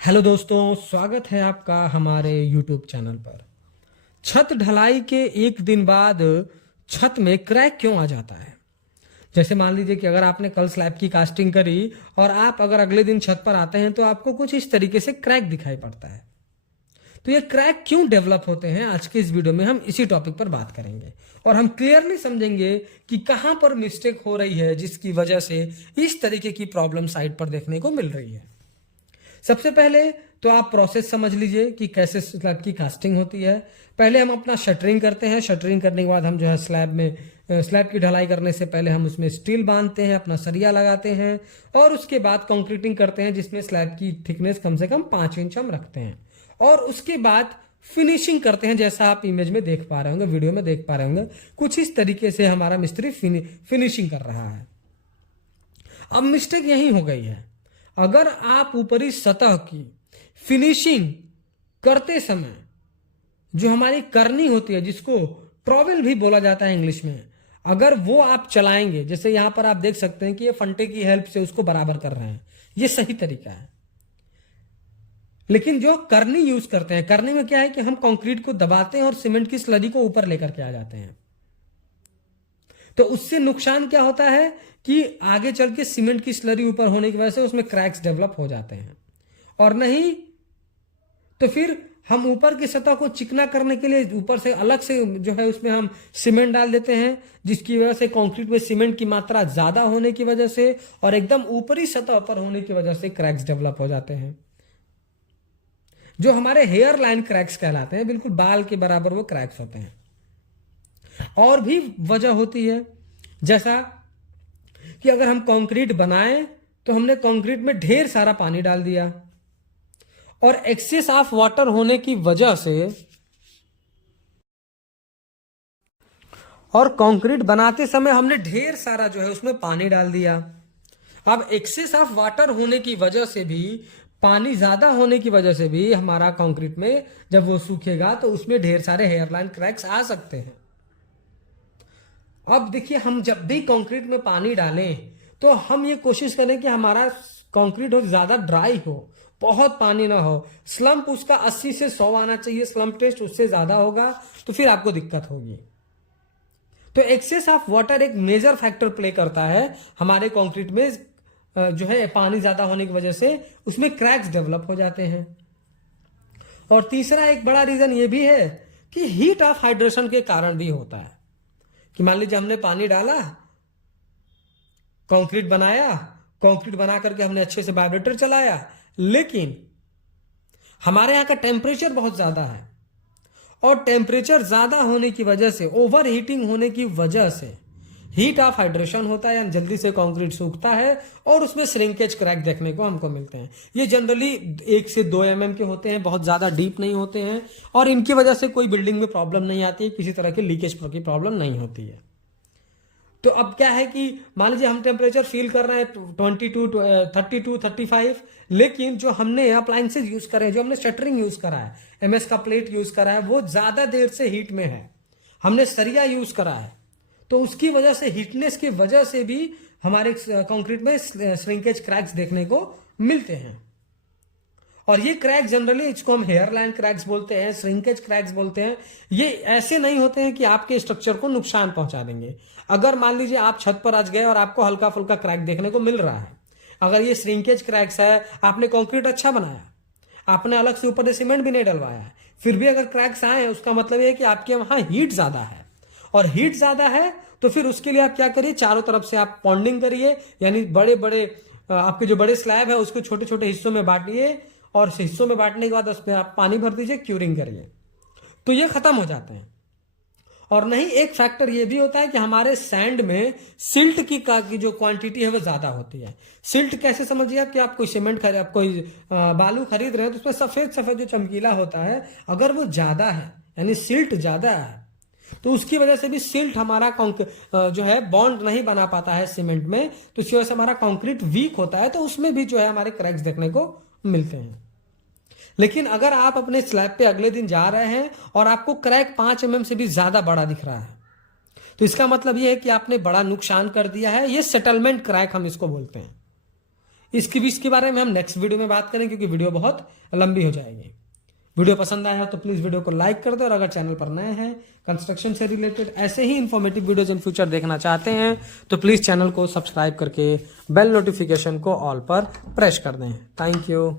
Hello दोस्तों, स्वागत है आपका हमारे YouTube चैनल पर। छत ढलाई के एक दिन बाद छत में क्रैक क्यों आ जाता है? जैसे मान लीजिए कि अगर आपने कल स्लैब की कास्टिंग करी और आप अगर अगले दिन छत पर आते हैं तो आपको कुछ इस तरीके से क्रैक दिखाई पड़ता है। तो ये क्रैक क्यों डेवलप होते हैं, आज के इस वीडियो में हम इसी टॉपिक पर बात करेंगे और हम क्लियरली समझेंगे कि कहां पर मिस्टेक हो रही है जिसकी वजह से इस तरीके की प्रॉब्लम साइट पर देखने को मिल रही है। सबसे पहले तो आप प्रोसेस समझ लीजिए कि कैसे स्लैब की कास्टिंग होती है। पहले हम अपना शटरिंग करते हैं। शटरिंग करने के बाद हम जो है स्लैब की ढलाई करने से पहले हम उसमें स्टील बांधते हैं, अपना सरिया लगाते हैं और उसके बाद कंक्रीटिंग करते हैं, जिसमें स्लैब की थिकनेस कम से कम 5 इंच हम रखते हैं और उसके बाद फिनिशिंग करते हैं। जैसा आप इमेज में देख पा रहे होंगे, वीडियो में देख पा रहे होंगे, कुछ इस तरीके से हमारा मिस्त्री फिनिशिंग कर रहा है। अब मिस्टेक यही हो गई है, अगर आप ऊपरी सतह की फिनिशिंग करते समय जो हमारी करनी होती है, जिसको ट्रॉवेल भी बोला जाता है इंग्लिश में, अगर वो आप चलाएंगे, जैसे यहां पर आप देख सकते हैं कि ये फंटे की हेल्प से उसको बराबर कर रहे हैं, ये सही तरीका है। लेकिन जो करनी यूज करते हैं, करनी में क्या है कि हम कंक्रीट को दबाते हैं और सीमेंट की स्लरी को ऊपर लेकर के आ जाते हैं। तो उससे नुकसान क्या होता है कि आगे चल के सीमेंट की स्लरी ऊपर होने की वजह से उसमें क्रैक्स डेवलप हो जाते हैं, और नहीं तो फिर हम ऊपर की सतह को चिकना करने के लिए ऊपर से अलग से जो है उसमें हम सीमेंट डाल देते हैं, जिसकी वजह से कंक्रीट में सीमेंट की मात्रा ज्यादा होने की वजह से और एकदम ऊपरी सतह पर होने की वजह से क्रैक्स डेवलप हो जाते हैं, जो हमारे हेयर लाइन क्रैक्स कहलाते हैं। बिल्कुल बाल के बराबर वो क्रैक्स होते हैं। और भी वजह होती है, जैसा कि अगर हम कंक्रीट बनाएं तो हमने कंक्रीट में ढेर सारा पानी डाल दिया और एक्सेस ऑफ वाटर होने की वजह से, और कंक्रीट बनाते समय हमने ढेर सारा जो है उसमें पानी डाल दिया। अब एक्सेस ऑफ वाटर होने की वजह से भी, पानी ज्यादा होने की वजह से भी हमारा कंक्रीट में जब वो सूखेगा तो उसमें ढेर सारे हेयरलाइन क्रैक्स आ सकते हैं। अब देखिए, हम जब भी कंक्रीट में पानी डालें तो हम ये कोशिश करें कि हमारा कंक्रीट हो ज्यादा ड्राई हो, बहुत पानी ना हो। स्लम्प उसका 80 से 100 आना चाहिए स्लम्प टेस्ट, उससे ज्यादा होगा तो फिर आपको दिक्कत होगी। तो एक्सेस ऑफ वाटर एक मेजर फैक्टर प्ले करता है हमारे कंक्रीट में, जो है पानी ज्यादा होने की वजह से उसमें क्रैक्स डेवलप हो जाते हैं। और तीसरा एक बड़ा रीजन ये भी है कि हीट ऑफ हाइड्रेशन के कारण भी होता है कि मान लीजिए हमने पानी डाला, कंक्रीट बनाया, कंक्रीट बना करके हमने अच्छे से वाइब्रेटर चलाया, लेकिन हमारे यहाँ का टेम्परेचर बहुत ज्यादा है और टेम्परेचर ज्यादा होने की वजह से, ओवर हीटिंग होने की वजह से हीट ऑफ हाइड्रेशन होता है, यानी जल्दी से कंक्रीट सूखता है और उसमें श्रिंकेज क्रैक देखने को हमको मिलते हैं। ये जनरली 1 से 2 mm के होते हैं, बहुत ज्यादा डीप नहीं होते हैं और इनकी वजह से कोई बिल्डिंग में प्रॉब्लम नहीं आती है, किसी तरह की लीकेज की प्रॉब्लम नहीं होती है। तो अब क्या है कि मान लीजिए हम टेम्परेचर फील कर रहे हैं 22, 32, 35, लेकिन जो हमने अप्लायंसेज यूज करे हैं, जो हमने शटरिंग यूज करा है, MS का प्लेट यूज करा है, वो ज्यादा देर से हीट में है, हमने सरिया यूज करा है, तो उसकी वजह से, हीटनेस की वजह से भी हमारे कंक्रीट में श्रिंकेज क्रैक्स देखने को मिलते हैं। और ये क्रैक जनरली, इसको हम हेयर लाइन क्रैक्स बोलते हैं, श्रिंकेज क्रैक्स बोलते हैं। ये ऐसे नहीं होते हैं कि आपके स्ट्रक्चर को नुकसान पहुंचा देंगे। अगर मान लीजिए आप छत पर आज गए और आपको हल्का फुल्का क्रैक देखने को मिल रहा है, अगर ये श्रिंकेज क्रैक्स है, आपने कंक्रीट अच्छा बनाया, आपने अलग से ऊपर से सीमेंट भी नहीं डलवाया है, फिर भी अगर क्रैक्स आए, उसका मतलब है कि आपके वहां हीट ज्यादा है, और हीट ज्यादा है तो फिर उसके लिए आप क्या करिए, चारों तरफ से आप पॉन्डिंग करिए, यानी बड़े बड़े आपके जो बड़े स्लैब है उसको छोटे छोटे हिस्सों में बांटिए और हिस्सों में बांटने के बाद उसमें आप पानी भर दीजिए, क्यूरिंग करिए, तो ये खत्म हो जाते हैं। और नहीं, एक फैक्टर ये भी होता है कि हमारे सैंड में सिल्ट की जो क्वांटिटी है वो ज्यादा होती है। सिल्ट कैसे समझिए आप, कि आप कोई सीमेंट खरीद, आप कोई बालू खरीद रहे हैं तो उसमें सफेद सफेद जो चमकीला होता है, अगर वो ज्यादा है, यानी सिल्ट ज्यादा है, तो उसकी वजह से भी सिल्ट हमारा जो है बॉन्ड नहीं बना पाता है सीमेंट में, तो इसकी वजह से हमारा कंक्रीट वीक होता है, तो उसमें भी जो है हमारे क्रैक्स देखने को मिलते हैं। लेकिन अगर आप अपने स्लैब पे अगले दिन जा रहे हैं और आपको क्रैक 5 mm से भी ज्यादा बड़ा दिख रहा है, तो इसका मतलब यह है कि आपने बड़ा नुकसान कर दिया है। ये सेटलमेंट क्रैक हम इसको बोलते हैं। इसके बारे में हम नेक्स्ट वीडियो में बात करें, क्योंकि वीडियो बहुत लंबी हो जाएगी। वीडियो पसंद आया हो तो प्लीज वीडियो को लाइक कर दो, और अगर चैनल पर नए हैं, कंस्ट्रक्शन से रिलेटेड ऐसे ही इंफॉर्मेटिव वीडियोज इन फ्यूचर देखना चाहते हैं तो प्लीज चैनल को सब्सक्राइब करके बेल नोटिफिकेशन को ऑल पर प्रेस कर दें। Thank you.